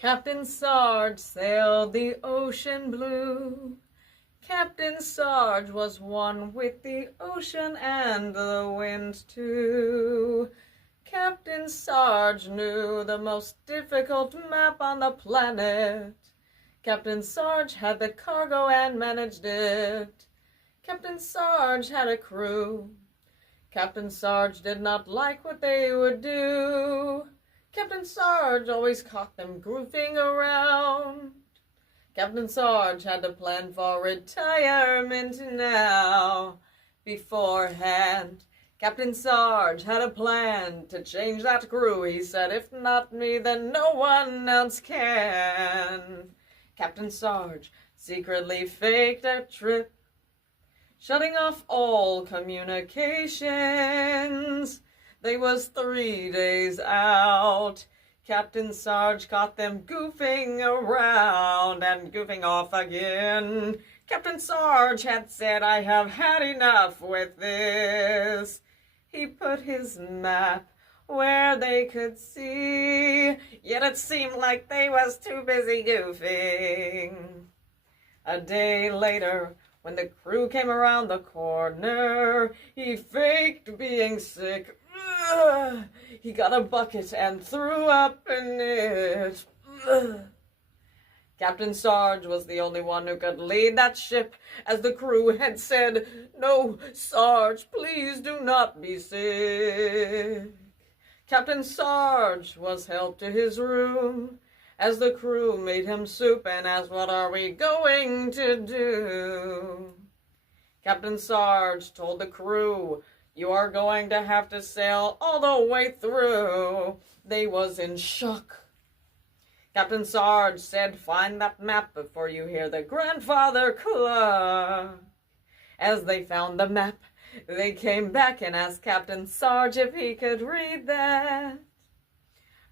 Captain Sarge sailed the ocean blue. Captain Sarge was one with the ocean and the wind too. Captain Sarge knew the most difficult map on the planet. Captain Sarge had the cargo and managed it. Captain Sarge had a crew. Captain Sarge did not like what they would do. Captain Sarge always caught them goofing around. Captain Sarge had to plan for retirement now. Beforehand, Captain Sarge had a plan to change that crew. He said, if not me, then no one else can. Captain Sarge secretly faked a trip, shutting off all communications. They was 3 days out. Captain Sarge caught them goofing around and goofing off again. Captain Sarge had said, I have had enough with this. He put his map where they could see, yet it seemed like they was too busy goofing. A day later, when the crew came around the corner, he faked being sick. He got a bucket and threw up in it. Captain Sarge was the only one who could lead that ship, as the crew had said, no, Sarge, please do not be sick. Captain Sarge was helped to his room, as the crew made him soup and asked, what are we going to do? Captain Sarge told the crew, you are going to have to sail all the way through. They was in shock. Captain Sarge said, find that map before you hear the grandfather clock. As they found the map, they came back and asked Captain Sarge if he could read that.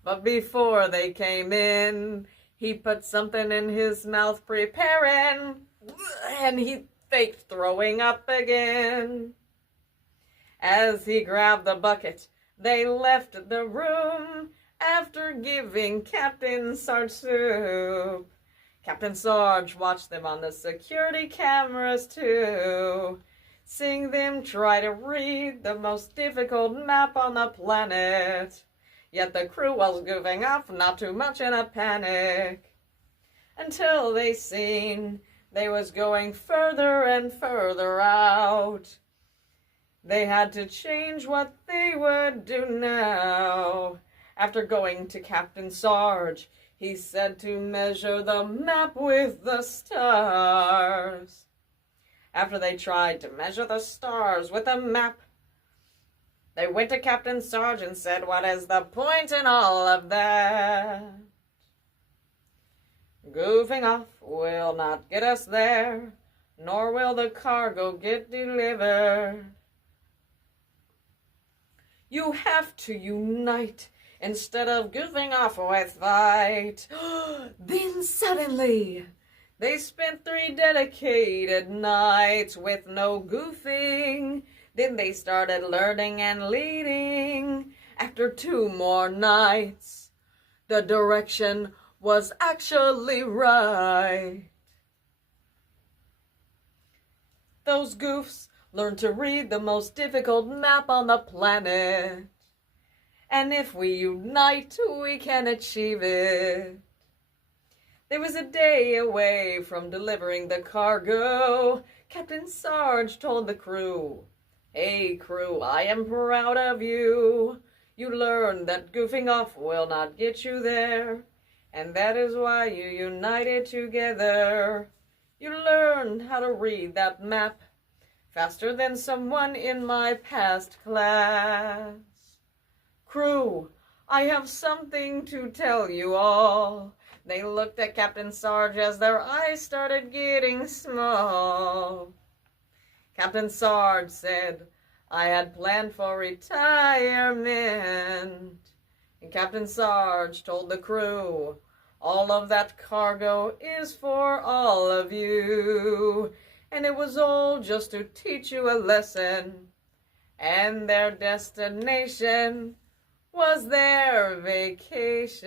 But before they came in, he put something in his mouth preparing, and he faked throwing up again. As he grabbed the bucket, they left the room after giving Captain Sarge soup. Captain Sarge watched them on the security cameras too, seeing them try to read the most difficult map on the planet. Yet the crew was goofing off, not too much in a panic, until they seen they was going further and further out. They had to change what they would do now. After going to Captain Sarge, he said to measure the map with the stars. After they tried to measure the stars with a map, they went to Captain Sarge and said, what is the point in all of that? Goofing off will not get us there, nor will the cargo get delivered. You have to unite instead of goofing off with fight. Then suddenly, they spent 3 dedicated nights with no goofing. Then they started learning and leading. After 2 more nights, the direction was actually right. Those goofs learned to read the most difficult map on the planet. And if we unite, we can achieve it. They was a day away from delivering the cargo. Captain Sarge told the crew, hey crew, I am proud of you. You learned that goofing off will not get you there, and that is why you united together. You learned how to read that map faster than someone in my past class. Crew, I have something to tell you all. They looked at Captain Sarge as their eyes started getting small. Captain Sarge said, I had planned for retirement. And Captain Sarge told the crew, all of that cargo is for all of you. And it was all just to teach you a lesson. And their destination was their vacation.